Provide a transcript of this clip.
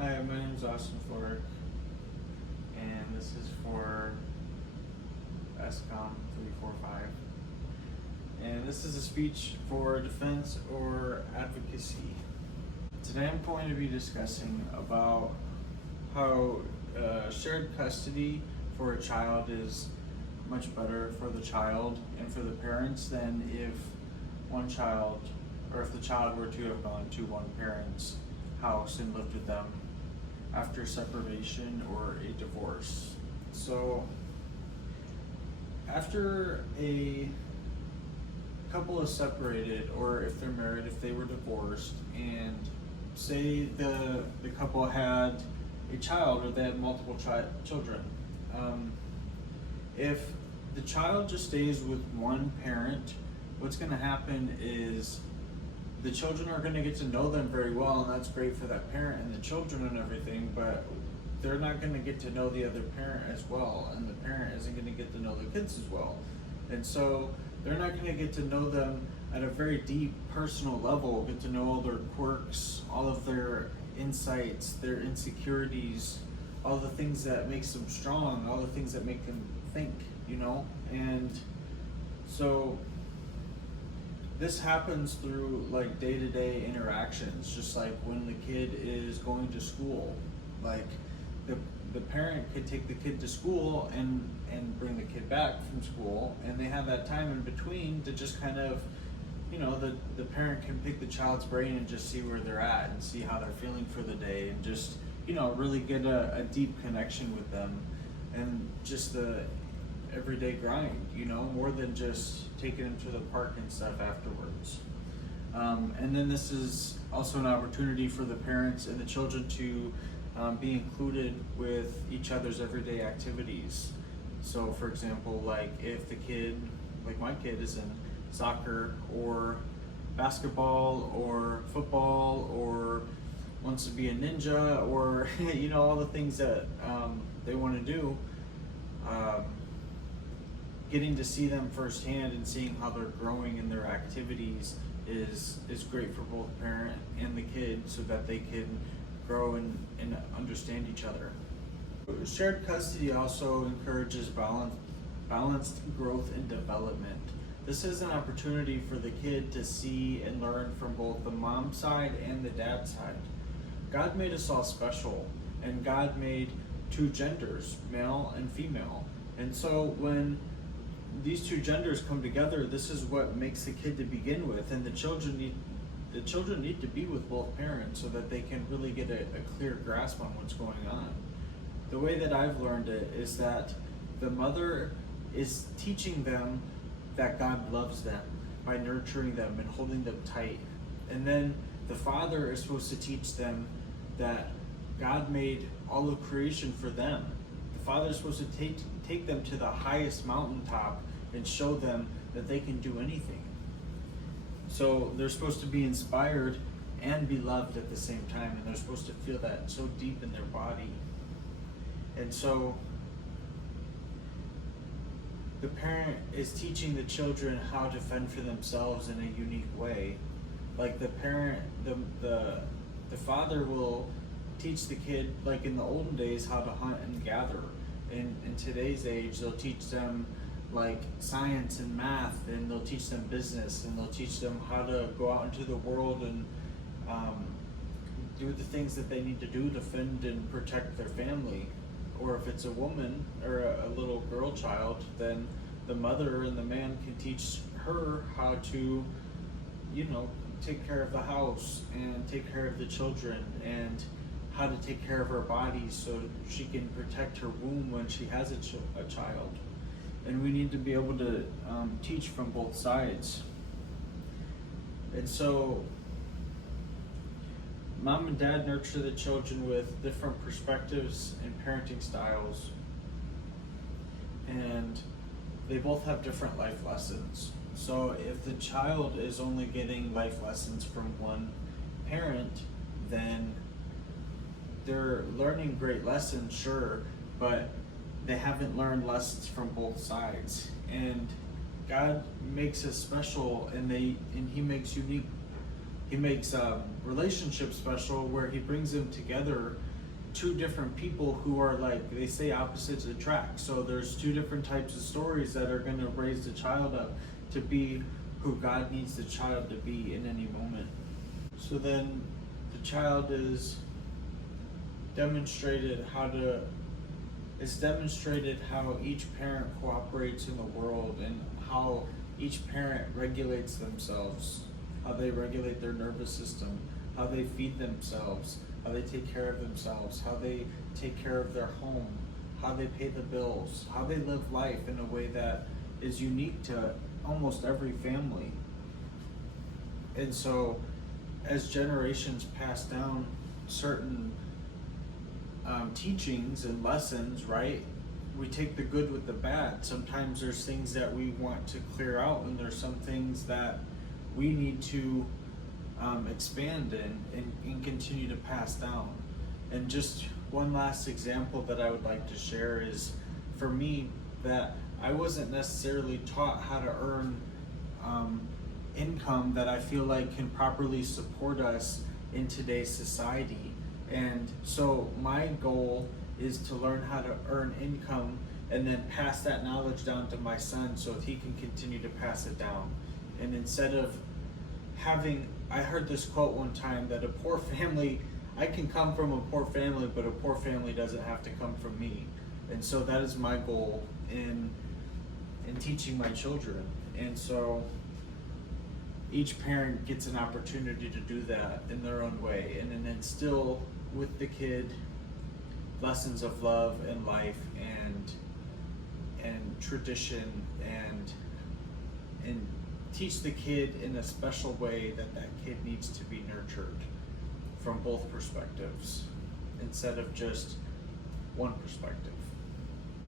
Hi, my name is Austin Florek, and this is for SCOM 345. And this is a speech for defense or advocacy. Today I'm going to be discussing about how shared custody for a child is much better for the child and for the parents than if one child, or if the child were to have gone to one parent's house and lived with them after separation or a divorce. So after a couple is separated, or if they're married, if they were divorced, and say the couple had a child or they had multiple children, if the child just stays with one parent, what's going to happen is the children are going to get to know them very well, and that's great for that parent and the children and everything, but they're not going to get to know the other parent as well, and the parent isn't going to get to know the kids as well. And so they're not going to get to know them at a very deep personal level, get to know all their quirks, all of their insights, their insecurities, all the things that makes them strong, all the things that make them think, and so this happens through like day-to-day interactions, just like when the kid is going to school. Like the parent could take the kid to school and bring the kid back from school, and they have that time in between to just kind of, the parent can pick the child's brain and just see where they're at and see how they're feeling for the day, and just, really get a deep connection with them, and just the everyday grind, more than just taking them to the park and stuff afterwards. And then this is also an opportunity for the parents and the children to be included with each other's everyday activities. So for example, like if the kid, like my kid, is in soccer or basketball or football or wants to be a ninja, or all the things that they want to do, getting to see them firsthand and seeing how they're growing in their activities is great for both the parent and the kid, so that they can grow and understand each other. Shared custody also encourages balanced growth and development. This is an opportunity for the kid to see and learn from both the mom side and the dad side. God made us all special, and God made two genders, male and female. And so when these two genders come together, this is what makes the kid to begin with, and the children need to be with both parents so that they can really get a clear grasp on what's going on. The way that I've learned it is that the mother is teaching them that God loves them by nurturing them and holding them tight, and then the father is supposed to teach them that God made all of creation for them. The father is supposed to take them to the highest mountaintop and show them that they can do anything. So they're supposed to be inspired and be loved at the same time, and they're supposed to feel that so deep in their body. And so the parent is teaching the children how to fend for themselves in a unique way. Like the parent, the father will teach the kid, like in the olden days, how to hunt and gather. In today's age, they'll teach them like science and math, and they'll teach them business, and they'll teach them how to go out into the world and do the things that they need to do to fend and protect their family. Or if it's a woman or a little girl child, then the mother and the man can teach her how to, take care of the house and take care of the children, and how to take care of her body so she can protect her womb when she has a child. And we need to be able to teach from both sides. And so mom and dad nurture the children with different perspectives and parenting styles, and they both have different life lessons. So if the child is only getting life lessons from one parent, then they're learning great lessons, sure, but they haven't learned lessons from both sides. And God makes us special, and He makes relationships special, where He brings them together two different people who are, like they say, opposites attract. So there's two different types of stories that are going to raise the child up to be who God needs the child to be in any moment. So then the child is demonstrated it's demonstrated how each parent cooperates in the world, and how each parent regulates themselves, how they regulate their nervous system, how they feed themselves, how they take care of themselves, how they take care of their home, how they pay the bills, how they live life in a way that is unique to almost every family. And so as generations pass down certain teachings and lessons, right? We take the good with the bad. Sometimes there's things that we want to clear out, and there's some things that we need to expand and continue to pass down. And just one last example that I would like to share is, for me, that I wasn't necessarily taught how to earn income that I feel like can properly support us in today's society. And so my goal is to learn how to earn income and then pass that knowledge down to my son so he can continue to pass it down. And instead of I heard this quote one time that a poor family, I can come from a poor family, but a poor family doesn't have to come from me. And so that is my goal in teaching my children. And so each parent gets an opportunity to do that in their own way, and then instill with the kid lessons of love and life and tradition, and teach the kid in a special way that kid needs to be nurtured from both perspectives instead of just one perspective.